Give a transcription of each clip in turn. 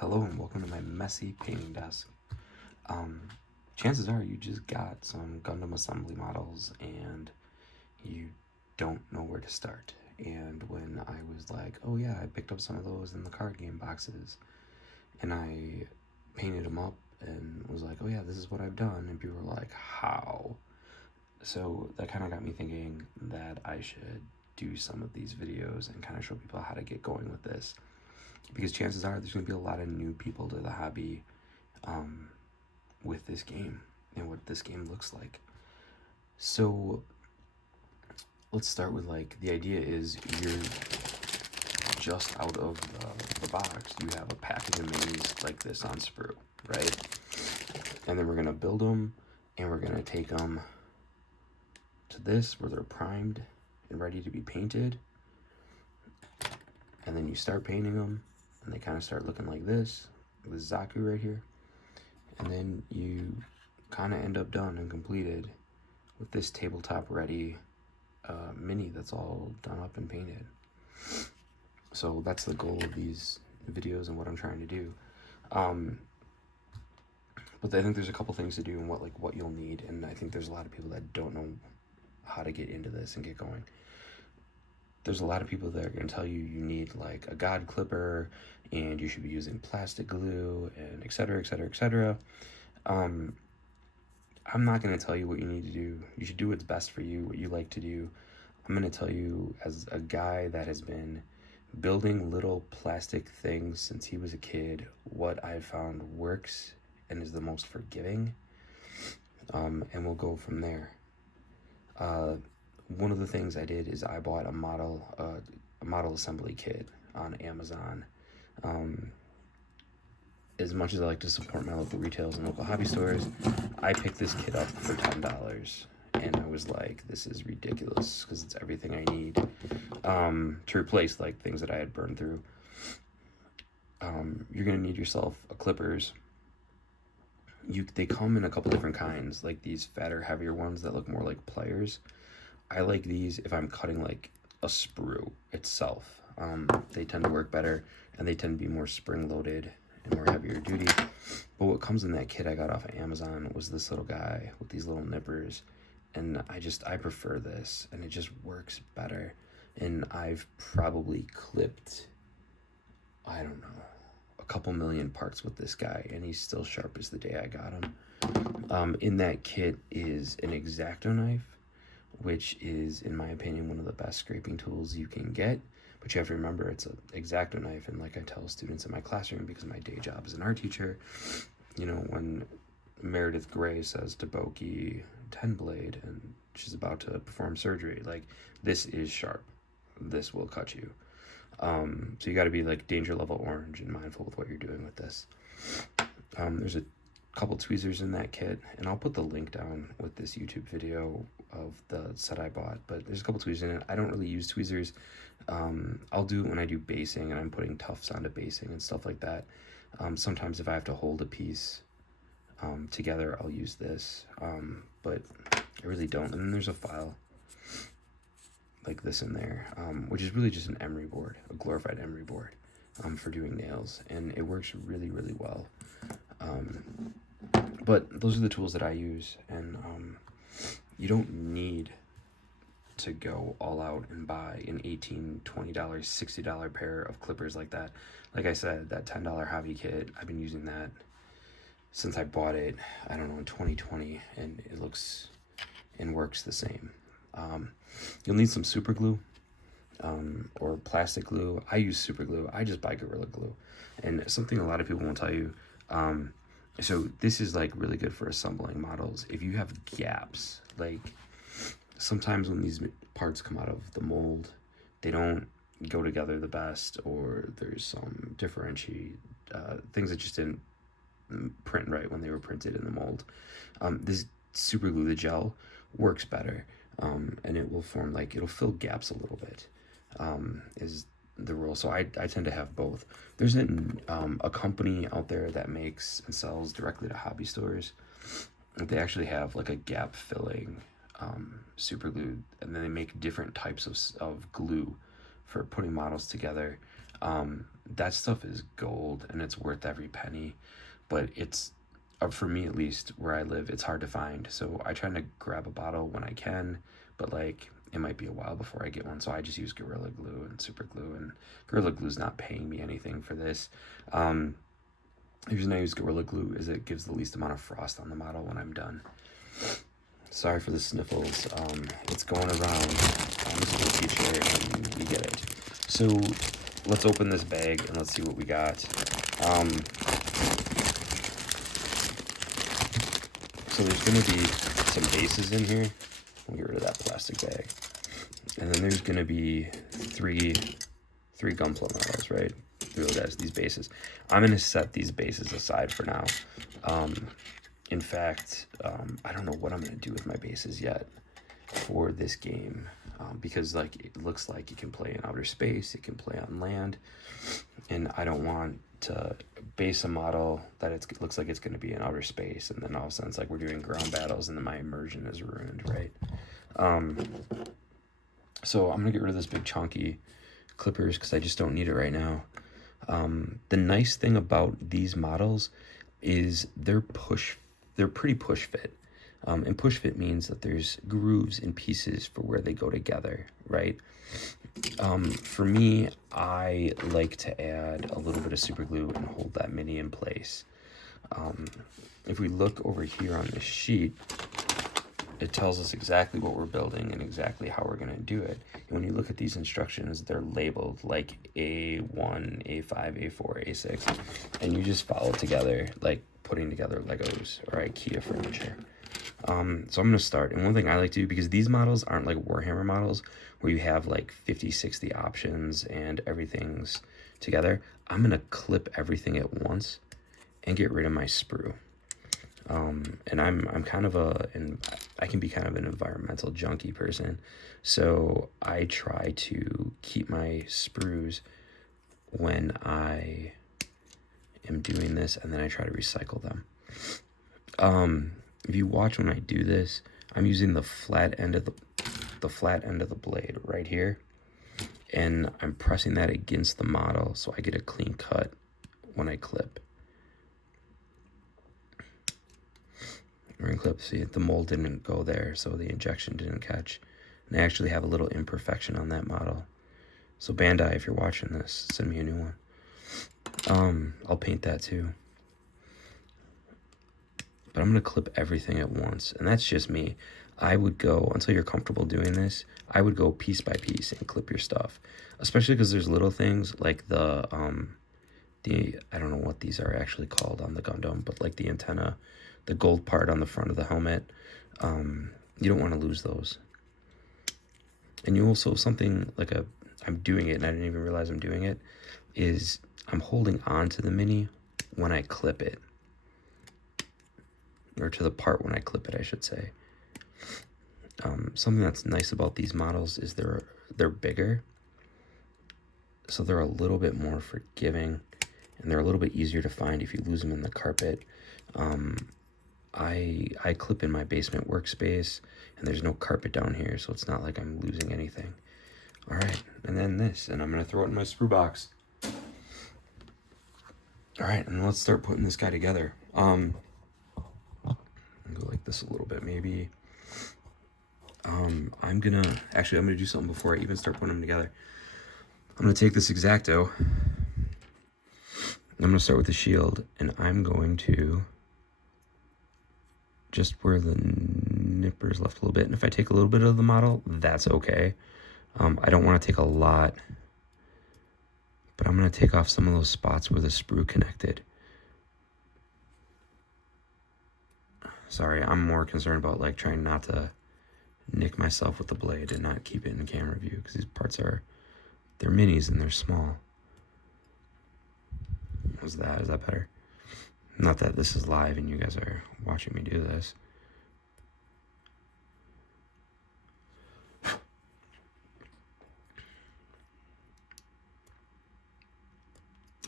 Hello and welcome to my messy painting desk. Chances are you just got some Gundam assembly models and you don't know where to start. And when I was like, oh yeah, I picked up some of those in the card game boxes and I painted them up and was like, oh yeah, this is what I've done. And people were like, how? So that kind of got me thinking that I should do some of these videos and kind of show people how to get going with this. Because chances are there's going to be a lot of new people to the hobby with this game and what this game looks like. So let's start with, like, the idea is you're just out of the box. You have a package of minis like this on sprue, right? And then we're going to build them and we're going to take them to this where they're primed and ready to be painted. And then you start painting them and they kind of start looking like this with Zaku right here. And then you kind of end up done and completed with this tabletop ready mini that's all done up and painted. So that's the goal of these videos and what I'm trying to do. But I think there's a couple things to do and what you'll need, and I think there's a lot of people that don't know how to get into this and get going. There's a lot of people that are going to tell you need like a God clipper and you should be using plastic glue and etc, etc, etc. I'm not going to tell you what you need to do. You should do what's best for you, what you like to do. I'm going to tell you, as a guy that has been building little plastic things since he was a kid, what I've found works and is the most forgiving. And we'll go from there. One of the things I did is I bought a model assembly kit on Amazon. As much as I like to support my local retailers and local hobby stores, I picked this kit up for $10. And I was like, this is ridiculous because it's everything I need to replace like things that I had burned through. You're going to need yourself a clippers. They come in a couple different kinds, like these fatter, heavier ones that look more like pliers. I like these if I'm cutting like a sprue itself. They tend to work better and they tend to be more spring-loaded and more heavier duty. But what comes in that kit I got off of Amazon was this little guy with these little nippers. And I prefer this and it just works better. And I've probably clipped, I don't know, a couple million parts with this guy and he's still sharp as the day I got him. In that kit is an X-Acto knife, which is, in my opinion, one of the best scraping tools you can get. But you have to remember it's an X-Acto knife, and like I tell students in my classroom, because my day job is an art teacher, you know, when Meredith Grey says to Boki 10 blade and she's about to perform surgery, like, this is sharp. This will cut you. So you got to be like danger level orange and mindful with what you're doing with this. There's a couple tweezers in that kit, and I'll put the link down with this YouTube video of the set I bought, but there's a couple tweezers in it. I don't really use tweezers. I'll do it when I do basing and I'm putting tufts onto basing and stuff like that. Sometimes if I have to hold a piece together, I'll use this, but I really don't. And then there's a file like this in there, which is really just an emery board, a glorified emery board for doing nails, and it works really, really well. But those are the tools that I use, and you don't need to go all out and buy an $18, $20, $60 pair of clippers like that. Like I said, that $10 hobby kit, I've been using that since I bought it, I don't know, in 2020, and it looks and works the same. You'll need some super glue or plastic glue. I use super glue. I just buy Gorilla Glue. And something a lot of people won't tell you, so this is like really good for assembling models. If you have gaps, like sometimes when these parts come out of the mold, they don't go together the best, or there's some things that just didn't print right when they were printed in the mold. This super glue, the gel, works better, and it will form, like, it'll fill gaps a little bit, is the rule. So I tend to have both. There's a company out there that makes and sells directly to hobby stores. They actually have like a gap filling super glue, and then they make different types of glue for putting models together. That stuff is gold and it's worth every penny, but it's for me at least where I live, it's hard to find. So I try to grab a bottle when I can, but like it might be a while before I get one. So I just use Gorilla Glue and Super Glue, and Gorilla Glue's not paying me anything for this. The reason I use Gorilla Glue is it gives the least amount of frost on the model when I'm done. Sorry for the sniffles. It's going around. This is the future, and we get it. So let's open this bag and let's see what we got. So there's going to be some bases in here. We'll get rid of that plastic bag. And then there's going to be three Gunpla models, right? Three little guys, these bases. I'm going to set these bases aside for now. In fact, I don't know what I'm going to do with my bases yet for this game, because like it looks like it can play in outer space, it can play on land, and I don't want to base a model that it looks like it's going to be in outer space, and then all of a sudden it's like we're doing ground battles and then my immersion is ruined, right? So I'm going to get rid of this big chunky clippers because I just don't need it right now. The nice thing about these models is they're pretty push fit. And push fit means that there's grooves and pieces for where they go together, right? For me, I like to add a little bit of super glue and hold that mini in place. If we look over here on this sheet, it tells us exactly what we're building and exactly how we're going to do it. And when you look at these instructions, they're labeled like A1, A5, A4, A6, and you just follow together, like putting together Legos or IKEA furniture. So I'm going to start. And one thing I like to do, because these models aren't like Warhammer models where you have like 50, 60 options and everything's together, I'm going to clip everything at once and get rid of my sprue. And I'm kind of I can be kind of an environmental junkie person. So I try to keep my sprues when I am doing this, and then I try to recycle them. If you watch when I do this, I'm using the flat end of the blade right here, and I'm pressing that against the model so I get a clean cut when I clip. Ring clip, see, the mold didn't go there, so the injection didn't catch. And I actually have a little imperfection on that model. So Bandai, if you're watching this, send me a new one. I'll paint that too. But I'm going to clip everything at once, and that's just me. I would go, until you're comfortable doing this, I would go piece by piece and clip your stuff. Especially because there's little things like the, I don't know what these are actually called on the Gundam, but like the antenna, the gold part on the front of the helmet, you don't want to lose those. And you also, something like I'm doing it and I didn't even realize I'm doing it, is I'm holding on to the mini when I clip it. Or to the part when I clip it, I should say. Something that's nice about these models is they're bigger, so they're a little bit more forgiving, and they're a little bit easier to find if you lose them in the carpet. I clip in my basement workspace, and there's no carpet down here, so it's not like I'm losing anything. All right, and then this, and I'm gonna throw it in my sprue box. All right, and let's start putting this guy together. Go like this a little bit, maybe. I'm gonna do something before I even start putting them together. I'm gonna take this X-Acto. I'm gonna start with the shield, and I'm going to just where the nippers left a little bit. And if I take a little bit of the model, that's okay. I don't want to take a lot, but I'm gonna take off some of those spots where the sprue connected. Sorry, I'm more concerned about like trying not to nick myself with the blade and not keep it in camera view, because these parts they're minis and they're small. Is that better? Not that this is live and you guys are watching me do this.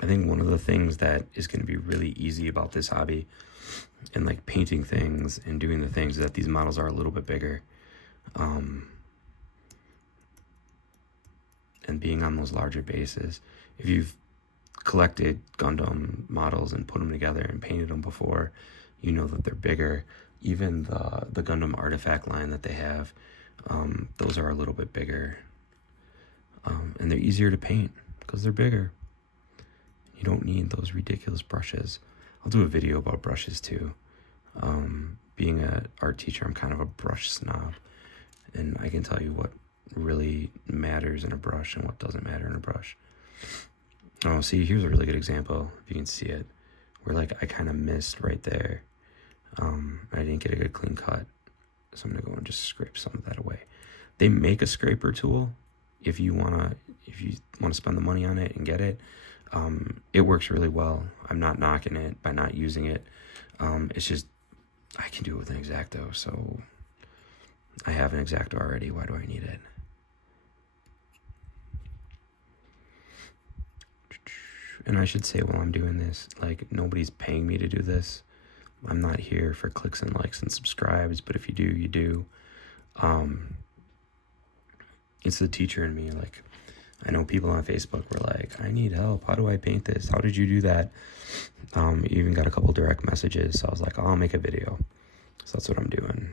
I think one of the things that is going to be really easy about this hobby and like painting things and doing the things that these models are a little bit bigger, and being on those larger bases, if you've collected Gundam models and put them together and painted them before, you know that they're bigger. Even the Gundam artifact line that they have, those are a little bit bigger, and they're easier to paint because they're bigger. You don't need those ridiculous brushes. I'll do a video about brushes too. Being an art teacher, I'm kind of a brush snob, and I can tell you what really matters in a brush and what doesn't matter in a brush. Oh, see, here's a really good example, if you can see it, where like I kind of missed right there. I didn't get a good clean cut, so I'm gonna go and just scrape some of that away. They make a scraper tool if you wanna spend the money on it and get it. It works really well. I'm not knocking it by not using it. It's just I can do it with an X-Acto, so I have an X-Acto already. Why do I need it? And I should say while I'm doing this, like, nobody's paying me to do this. I'm not here for clicks and likes and subscribes, but if you do, you do. It's the teacher in me. Like, I know people on Facebook were like, I need help. How do I paint this? How did you do that? Even got a couple direct messages. So I was like, I'll make a video. So that's what I'm doing.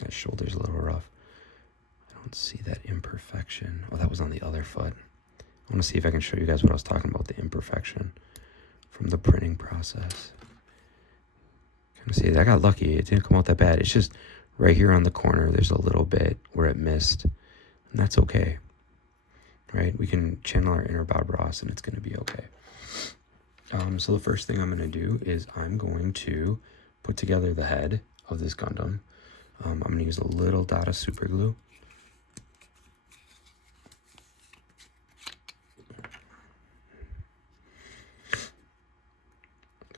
That shoulder's a little rough. I don't see that imperfection. Oh, that was on the other foot. I want to see if I can show you guys what I was talking about, the imperfection from the printing process. Kind of see, I got lucky. It didn't come out that bad. It's just right here on the corner, there's a little bit where it missed, and that's okay, right? We can channel our inner Bob Ross, and it's going to be okay. So the first thing I'm going to do is I'm going to put together the head of this Gundam. I'm going to use a little dot of super glue.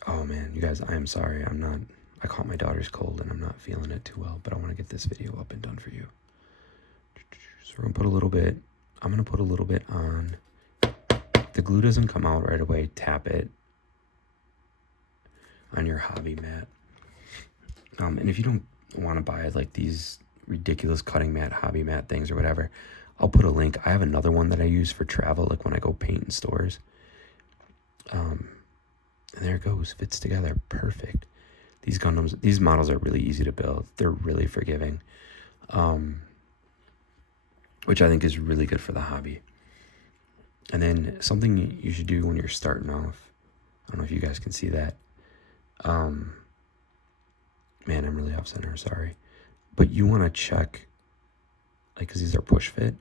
Oh man, you guys, I am sorry. I caught my daughter's cold and I'm not feeling it too well, but I want to get this video up and done for you. So we're going to put a little bit, I'm going to put a little bit on. The glue doesn't come out right away. Tap it on your hobby mat. And if you don't want to buy like these ridiculous cutting mat, hobby mat things or whatever, I'll put a link. I have another one that I use for travel, like when I go paint in stores. And there it goes, fits together perfect. These Gundams, these models are really easy to build. They're really forgiving, which I think is really good for the hobby. And then something you should do when you're starting off, I don't know if you guys can see that. Man, I'm really off center, sorry. But you want to check, like, because these are push fit,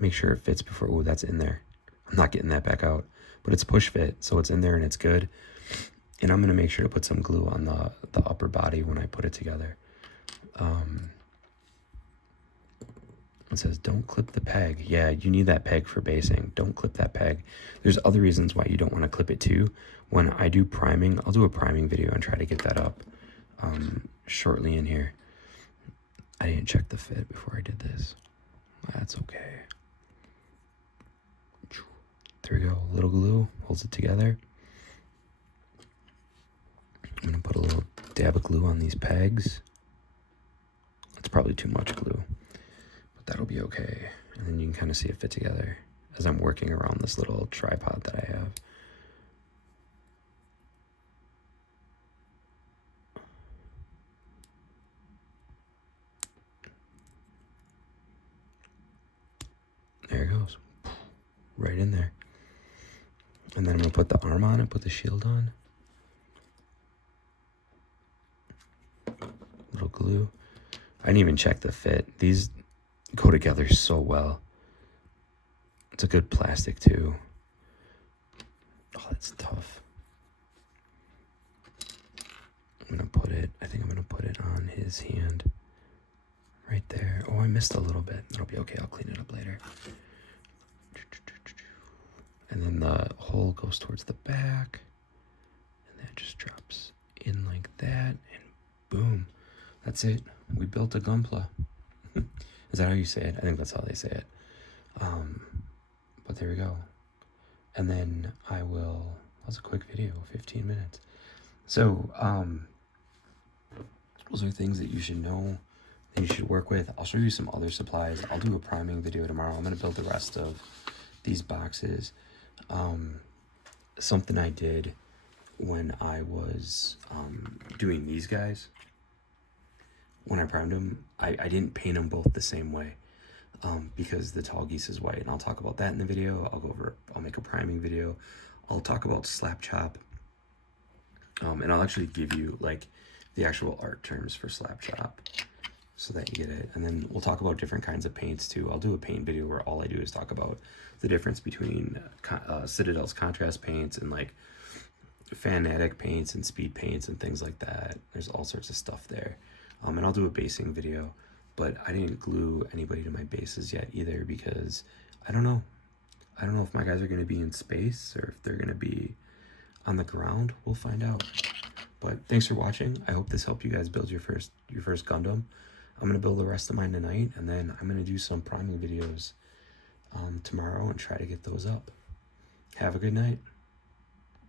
make sure it fits before, oh, that's in there. I'm not getting that back out, but it's push fit, so it's in there and it's good. And I'm going to make sure to put some glue on the upper body when I put it together. It says, don't clip the peg. Yeah, you need that peg for basing. Don't clip that peg. There's other reasons why you don't want to clip it too. When I do priming, I'll do a priming video and try to get that up shortly in here. I didn't check the fit before I did this. That's okay. There we go. A little glue holds it together. I'm going to put a little dab of glue on these pegs. That's probably too much glue, but that'll be okay. And then you can kind of see it fit together as I'm working around this little tripod that I have. There it goes. Right in there. And then I'm going to put the arm on and put the shield on. Little glue. I didn't even check the fit. These go together so well. It's a good plastic too. Oh, that's tough. I'm going to put it, I think I'm going to put it on his hand. Right there. Oh, I missed a little bit. That'll be okay. I'll clean it up later. And then the hole goes towards the back. And that just drops in like that. And boom. That's it. We built a Gunpla. Is that how you say it? I think that's how they say it. But there we go. And then that was a quick video, 15 minutes. So, those are things that you should know then you should work with. I'll show you some other supplies. I'll do a priming video tomorrow. I'm going to build the rest of these boxes. Something I did when I was doing these guys, when I primed them, I didn't paint them both the same way because the tall geese is white, and I'll talk about that in the video. I'll make a priming video. I'll talk about slap chop, and I'll actually give you like the actual art terms for slap chop so that you get it. And then we'll talk about different kinds of paints too. I'll do a paint video where all I do is talk about the difference between Citadel's contrast paints and like Fanatic paints and speed paints and things like that. There's all sorts of stuff there. And I'll do a basing video, but I didn't glue anybody to my bases yet either because I don't know. I don't know if my guys are going to be in space or if they're going to be on the ground. We'll find out. But thanks for watching. I hope this helped you guys build your first Gundam. I'm going to build the rest of mine tonight, and then I'm going to do some priming videos tomorrow and try to get those up. Have a good night.